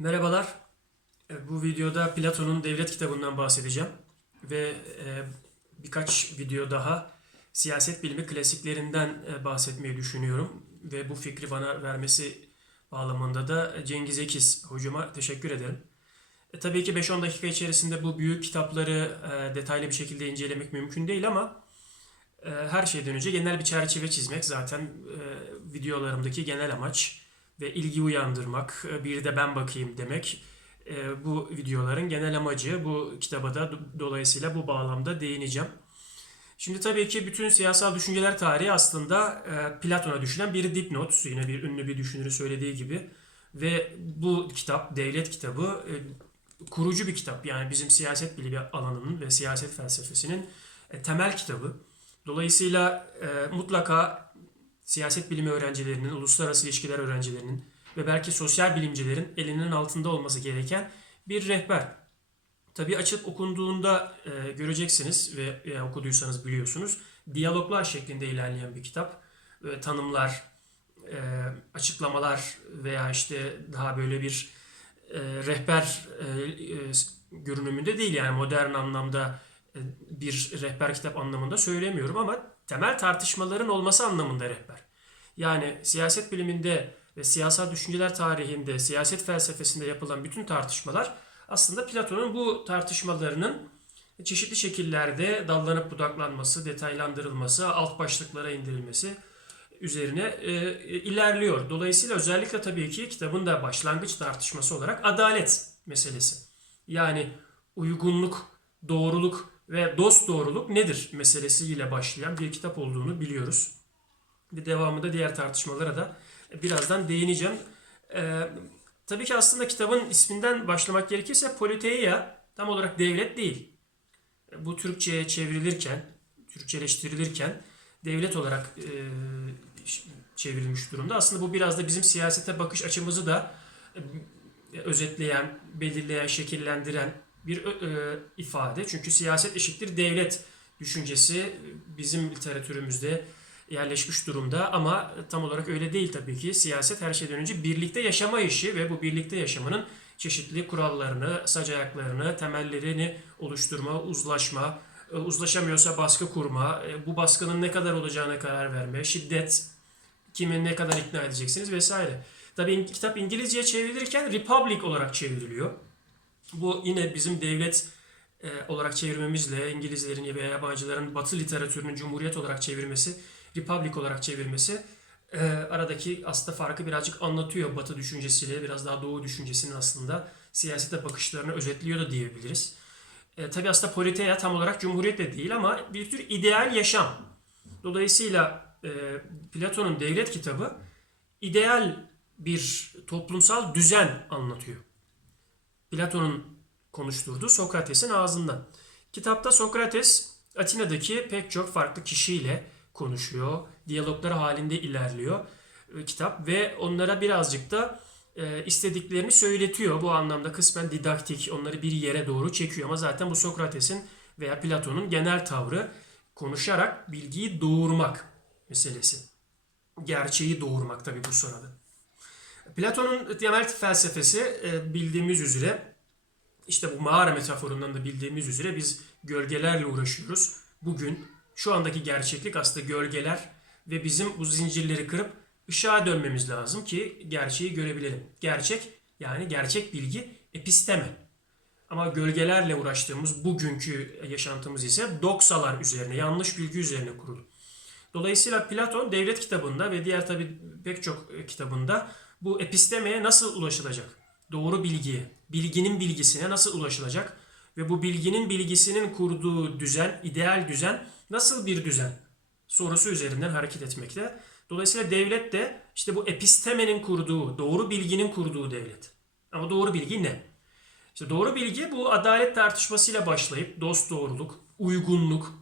Merhabalar. E, Bu videoda Platon'un Devlet kitabından bahsedeceğim ve e, birkaç video daha siyaset bilimi klasiklerinden e, bahsetmeyi düşünüyorum ve bu fikri bana vermesi bağlamında da Cengiz Ekiz hocama teşekkür ederim. E, tabii ki 5-10 dakika içerisinde bu büyük kitapları detaylı bir şekilde incelemek mümkün değil ama her şeyden önce genel bir çerçeve çizmek zaten videolarımdaki genel amaç ve ilgi uyandırmak, e, bir de ben bakayım demek. E, Bu videoların genel amacı bu kitaba da do- dolayısıyla bu bağlamda değineceğim. Şimdi tabii ki bütün siyasal düşünceler tarihi aslında e, Platon'a düşülen bir dipnot. Yine bir ünlü bir düşünürü söylediği gibi. Ve bu kitap, devlet kitabı kurucu bir kitap. Yani bizim siyaset bilimi alanının ve siyaset felsefesinin temel kitabı. Dolayısıyla mutlaka siyaset bilimi öğrencilerinin, uluslararası ilişkiler öğrencilerinin ve belki sosyal bilimcilerin elinin altında olması gereken bir rehber. Tabii açıp okunduğunda e, göreceksiniz ve e, okuduysanız biliyorsunuz. Diyaloglar şeklinde ilerleyen bir kitap. E, tanımlar, e, açıklamalar veya işte daha böyle bir e, rehber e, e, görünümünde değil yani modern anlamda e, bir rehber kitap anlamında söylemiyorum ama temel tartışmaların olması anlamında rehber. Yani siyaset biliminde ve siyasal düşünceler tarihinde, siyaset felsefesinde yapılan bütün tartışmalar aslında Platon'un bu tartışmalarının çeşitli şekillerde dallanıp budaklanması, detaylandırılması, alt başlıklara indirilmesi üzerine e, ilerliyor. Dolayısıyla özellikle tabii ki kitabın da başlangıç tartışması olarak adalet meselesi. Yani uygunluk, doğruluk ve dost doğruluk nedir meselesiyle başlayan bir kitap olduğunu biliyoruz. Ve devamında diğer tartışmalara da birazdan değineceğim. Ee, tabii ki aslında kitabın isminden başlamak gerekirse politeia tam olarak devlet değil. Bu Türkçe'ye çevrilirken, Türkçeleştirilirken devlet olarak e, çevrilmiş durumda. Aslında bu biraz da bizim siyasete bakış açımızı da e, özetleyen, belirleyen, şekillendiren bir e, ifade. Çünkü siyaset eşittir devlet düşüncesi bizim literatürümüzde yerleşmiş durumda ama tam olarak öyle değil tabii ki. Siyaset her şeyden önce birlikte yaşama işi ve bu birlikte yaşamanın çeşitli kurallarını, sac ayaklarını, temellerini oluşturma, uzlaşma, e, uzlaşamıyorsa baskı kurma, e, bu baskının ne kadar olacağına karar verme, şiddet, kimi ne kadar ikna edeceksiniz vesaire. Tabii kitap İngilizceye çevrilirken Republic olarak çevriliyor. Bu yine bizim devlet e, olarak çevirmemizle İngilizlerin veya yabancıların Batı literatürünün Cumhuriyet olarak çevirmesi, Republic olarak çevirmesi e, aradaki aslında farkı birazcık anlatıyor Batı düşüncesiyle, biraz daha Doğu düşüncesinin aslında siyasete bakışlarını özetliyor da diyebiliriz. E, tabii aslında politeia tam olarak Cumhuriyet de değil ama bir tür ideal yaşam. Dolayısıyla e, Platon'un devlet kitabı ideal bir toplumsal düzen anlatıyor. Platon'un konuşturduğu Sokrates'in ağzından. Kitapta Sokrates Atina'daki pek çok farklı kişiyle konuşuyor. Diyaloglar halinde ilerliyor e, kitap ve onlara birazcık da e, istediklerini söyletiyor. Bu anlamda kısmen didaktik, onları bir yere doğru çekiyor. Ama zaten bu Sokrates'in veya Platon'un genel tavrı konuşarak bilgiyi doğurmak meselesi. Gerçeği doğurmak tabii bu sırada. Platon'un temel felsefesi e, bildiğimiz üzere işte bu mağara metaforundan da bildiğimiz üzere biz gölgelerle uğraşıyoruz. Bugün şu andaki gerçeklik aslında gölgeler ve bizim bu zincirleri kırıp ışığa dönmemiz lazım ki gerçeği görebilelim. Gerçek yani gerçek bilgi episteme. Ama gölgelerle uğraştığımız bugünkü yaşantımız ise doksalar üzerine, yanlış bilgi üzerine kurulu. Dolayısıyla Platon devlet kitabında ve diğer tabi pek çok kitabında bu epistemeye nasıl ulaşılacak? Doğru bilgiye, bilginin bilgisine nasıl ulaşılacak? Ve bu bilginin bilgisinin kurduğu düzen, ideal düzen nasıl bir düzen? Sorusu üzerinden hareket etmekte. Dolayısıyla devlet de işte bu epistemenin kurduğu, doğru bilginin kurduğu devlet. Ama doğru bilgi ne? İşte doğru bilgi bu adalet tartışmasıyla başlayıp dost doğruluk, uygunluk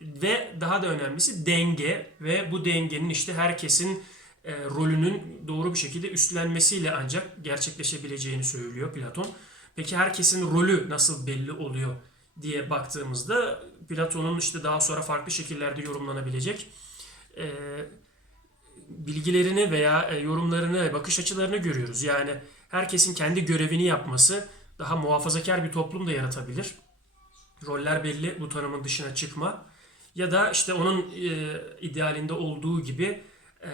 ve daha da önemlisi denge ve bu dengenin işte herkesin e, rolünün doğru bir şekilde üstlenmesiyle ancak gerçekleşebileceğini söylüyor Platon. Peki herkesin rolü nasıl belli oluyor diye baktığımızda Platon'un işte daha sonra farklı şekillerde yorumlanabilecek e, bilgilerini veya e, yorumlarını, bakış açılarını görüyoruz. Yani herkesin kendi görevini yapması daha muhafazakar bir toplum da yaratabilir. Roller belli, bu tanımın dışına çıkma. Ya da işte onun e, idealinde olduğu gibi e,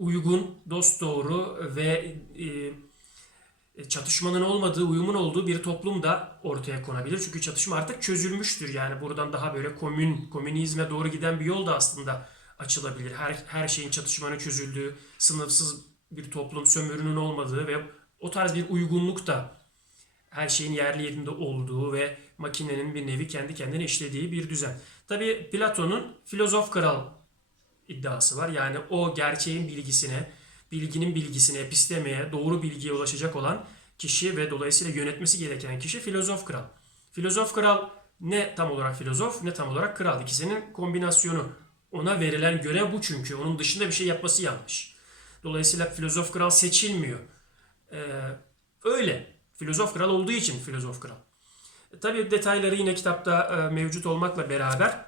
uygun, dosdoğru ve e, çatışmanın olmadığı, uyumun olduğu bir toplum da ortaya konabilir. Çünkü çatışma artık çözülmüştür. Yani buradan daha böyle komün, komünizme doğru giden bir yol da aslında açılabilir. Her, her şeyin çatışmanın çözüldüğü, sınıfsız bir toplum, sömürünün olmadığı ve o tarz bir uygunluk da her şeyin yerli yerinde olduğu ve makinenin bir nevi kendi kendine işlediği bir düzen. Tabi Platon'un filozof kral iddiası var. Yani o gerçeğin bilgisine, bilginin bilgisine, epistemeye, doğru bilgiye ulaşacak olan kişi ve dolayısıyla yönetmesi gereken kişi filozof kral. Filozof kral ne tam olarak filozof ne tam olarak kral. İkisinin kombinasyonu. Ona verilen görev bu çünkü. Onun dışında bir şey yapması yanlış. Dolayısıyla filozof kral seçilmiyor. Ee, öyle. Filozof kral olduğu için filozof kral. E, tabii detayları yine kitapta e, mevcut olmakla beraber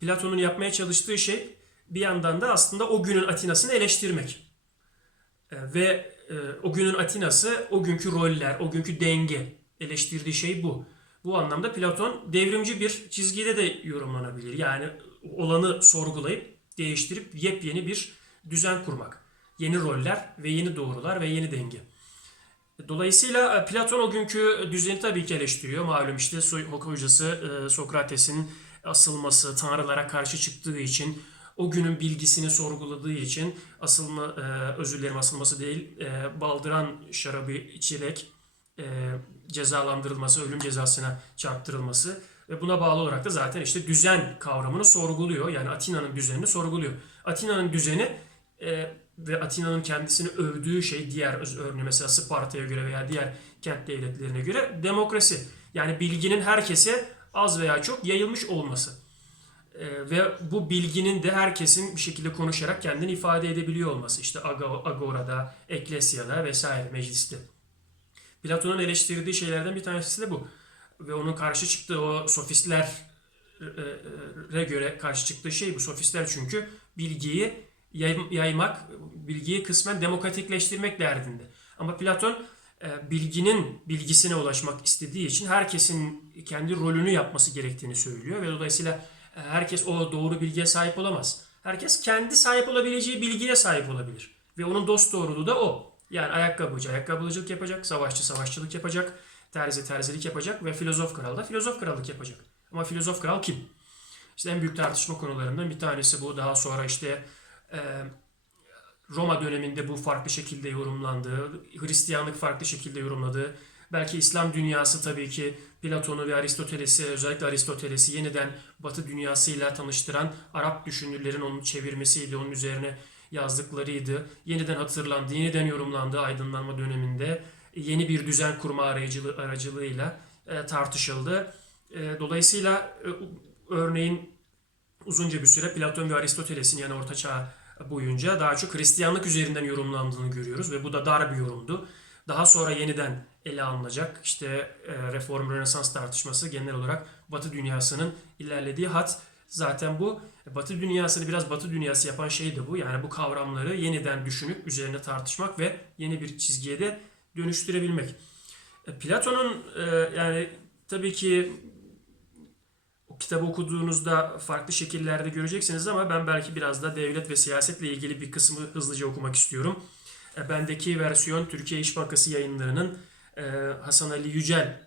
Platon'un yapmaya çalıştığı şey bir yandan da aslında o günün Atina'sını eleştirmek. E, ve e, o günün Atina'sı, o günkü roller, o günkü denge eleştirdiği şey bu. Bu anlamda Platon devrimci bir çizgide de yorumlanabilir. Yani olanı sorgulayıp değiştirip yepyeni bir düzen kurmak. Yeni roller ve yeni doğrular ve yeni denge. Dolayısıyla e, Platon o günkü düzeni tabii ki eleştiriyor. Malum işte hocası e, Sokrates'in asılması, tanrılara karşı çıktığı için, o günün bilgisini sorguladığı için asılma, e, özür dilerim asılması değil, e, baldıran şarabı içerek e, cezalandırılması, ölüm cezasına çarptırılması ve buna bağlı olarak da zaten işte düzen kavramını sorguluyor. Yani Atina'nın düzenini sorguluyor. Atina'nın düzeni e, ve Atina'nın kendisini övdüğü şey diğer örneğin mesela Sparta'ya göre veya diğer kent devletlerine göre demokrasi. Yani bilginin herkese az veya çok yayılmış olması. E, ve bu bilginin de herkesin bir şekilde konuşarak kendini ifade edebiliyor olması. İşte Agora'da, Eklesya'da vesaire mecliste. Platon'un eleştirdiği şeylerden bir tanesi de bu. Ve onun karşı çıktığı o sofistlere göre karşı çıktığı şey bu. Sofistler çünkü bilgiyi yay- yaymak, bilgiyi kısmen demokratikleştirmek derdinde. Ama Platon e, bilginin bilgisine ulaşmak istediği için herkesin kendi rolünü yapması gerektiğini söylüyor ve dolayısıyla e, herkes o doğru bilgiye sahip olamaz. Herkes kendi sahip olabileceği bilgiye sahip olabilir. Ve onun dost doğruluğu da o. Yani ayakkabıcı ayakkabıcılık yapacak, savaşçı savaşçılık yapacak, terzi terzilik yapacak ve filozof kral da filozof krallık yapacak. Ama filozof kral kim? İşte en büyük tartışma konularından bir tanesi bu. Daha sonra işte e, Roma döneminde bu farklı şekilde yorumlandı. Hristiyanlık farklı şekilde yorumladı. Belki İslam dünyası tabii ki Platon'u ve Aristoteles'i özellikle Aristoteles'i yeniden Batı dünyasıyla tanıştıran Arap düşünürlerin onu çevirmesiydi, onun üzerine yazdıklarıydı. Yeniden hatırlandı, yeniden yorumlandı aydınlanma döneminde. Yeni bir düzen kurma aracılığı, aracılığıyla e, tartışıldı. E, dolayısıyla e, örneğin uzunca bir süre Platon ve Aristoteles'in yani Orta Çağ boyunca daha çok Hristiyanlık üzerinden yorumlandığını görüyoruz ve bu da dar bir yorumdu. Daha sonra yeniden ele alınacak işte e, Reform Rönesans tartışması genel olarak Batı dünyasının ilerlediği hat zaten bu. Batı dünyasını biraz Batı dünyası yapan şey de bu. Yani bu kavramları yeniden düşünüp üzerine tartışmak ve yeni bir çizgiye de dönüştürebilmek. E, Platon'un e, yani tabii ki o kitabı okuduğunuzda farklı şekillerde göreceksiniz ama ben belki biraz da devlet ve siyasetle ilgili bir kısmı hızlıca okumak istiyorum. E, Bendeki versiyon Türkiye İş Bankası yayınlarının e, Hasan Ali Yücel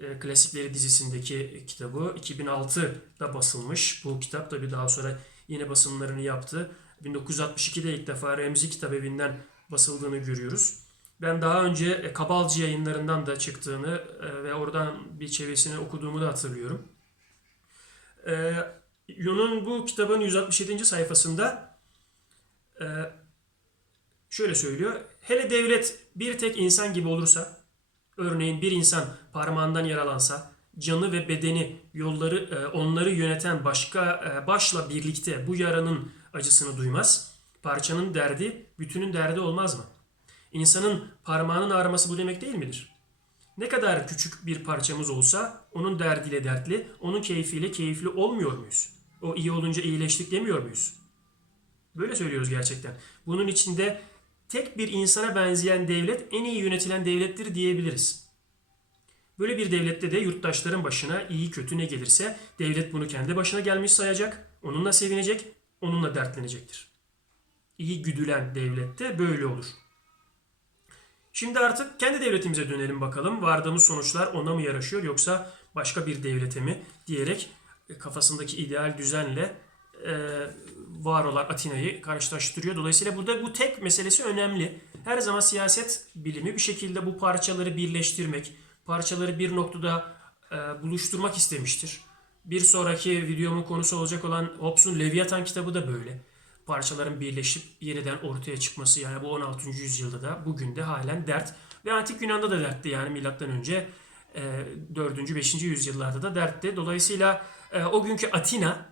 e, Klasikleri dizisindeki kitabı 2006'da basılmış. Bu kitap tabii daha sonra yeni basımlarını yaptı. 1962'de ilk defa Remzi Kitap Evi'nden basıldığını görüyoruz. Ben daha önce Kabalcı yayınlarından da çıktığını ve oradan bir çevirisini okuduğumu da hatırlıyorum. Yun'un bu kitabın 167. sayfasında şöyle söylüyor. Hele devlet bir tek insan gibi olursa, örneğin bir insan parmağından yaralansa, canı ve bedeni yolları e, onları yöneten başka e, başla birlikte bu yaranın acısını duymaz. Parçanın derdi bütünün derdi olmaz mı? İnsanın parmağının ağrıması bu demek değil midir? Ne kadar küçük bir parçamız olsa onun derdiyle dertli, onun keyfiyle keyifli olmuyor muyuz? O iyi olunca iyileştik demiyor muyuz? Böyle söylüyoruz gerçekten. Bunun içinde tek bir insana benzeyen devlet en iyi yönetilen devlettir diyebiliriz. Böyle bir devlette de yurttaşların başına iyi kötü ne gelirse devlet bunu kendi başına gelmiş sayacak, onunla sevinecek, onunla dertlenecektir. İyi güdülen devlette böyle olur. Şimdi artık kendi devletimize dönelim bakalım. Vardığımız sonuçlar ona mı yaraşıyor yoksa başka bir devlete mi diyerek e, kafasındaki ideal düzenle var olan Atina'yı karşılaştırıyor. Dolayısıyla burada bu tek meselesi önemli. Her zaman siyaset bilimi bir şekilde bu parçaları birleştirmek, parçaları bir noktada e, buluşturmak istemiştir. Bir sonraki videomun konusu olacak olan Hobbes'un Leviathan kitabı da böyle. Parçaların birleşip yeniden ortaya çıkması yani bu 16. yüzyılda da bugün de halen dert. Ve antik Yunan'da da dertti yani milattan önce e, 4. 5. yüzyıllarda da dertti. Dolayısıyla e, o günkü Atina,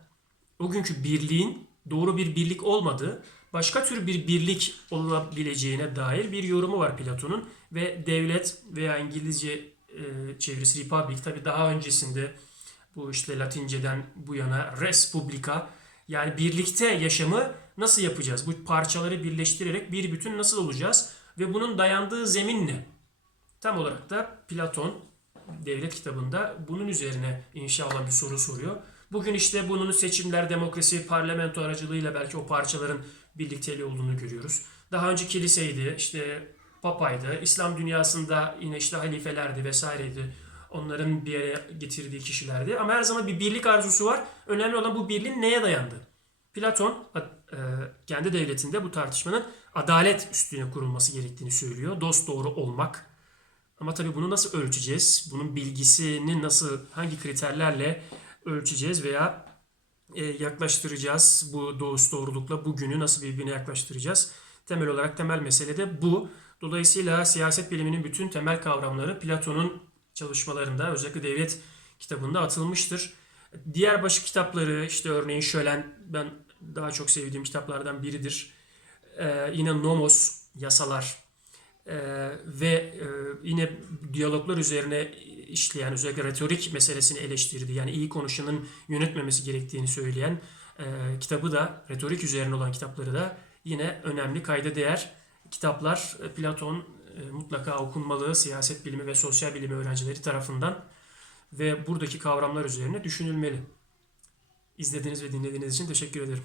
o günkü birliğin doğru bir birlik olmadığı, başka tür bir birlik olabileceğine dair bir yorumu var Platon'un ve devlet veya İngilizce e, çevirisi republic tabi daha öncesinde bu işte Latinceden bu yana res publica yani birlikte yaşamı nasıl yapacağız? Bu parçaları birleştirerek bir bütün nasıl olacağız? Ve bunun dayandığı zemin ne? Tam olarak da Platon devlet kitabında bunun üzerine inşa olan bir soru soruyor. Bugün işte bunun seçimler, demokrasi, parlamento aracılığıyla belki o parçaların birlikteliği olduğunu görüyoruz. Daha önce kiliseydi, işte papaydı, İslam dünyasında yine işte halifelerdi vesaireydi. Onların bir araya getirdiği kişilerdi. Ama her zaman bir birlik arzusu var. Önemli olan bu birliğin neye dayandı? Platon e, kendi devletinde bu tartışmanın adalet üstüne kurulması gerektiğini söylüyor. Dost doğru olmak. Ama tabii bunu nasıl ölçeceğiz? Bunun bilgisini nasıl, hangi kriterlerle ölçeceğiz veya e, yaklaştıracağız? Bu dost doğrulukla bugünü nasıl birbirine yaklaştıracağız? Temel olarak temel mesele de bu. Dolayısıyla siyaset biliminin bütün temel kavramları Platon'un çalışmalarında özellikle devlet kitabında atılmıştır. Diğer başka kitapları işte örneğin Şölen ben daha çok sevdiğim kitaplardan biridir. Ee, yine Nomos yasalar ee, ve e, yine diyaloglar üzerine işleyen özellikle retorik meselesini eleştirdi. Yani iyi konuşanın yönetmemesi gerektiğini söyleyen e, kitabı da retorik üzerine olan kitapları da yine önemli kayda değer kitaplar. E, Platon e, mutlaka okunmalı siyaset bilimi ve sosyal bilimi öğrencileri tarafından ve buradaki kavramlar üzerine düşünülmeli. İzlediğiniz ve dinlediğiniz için teşekkür ederim.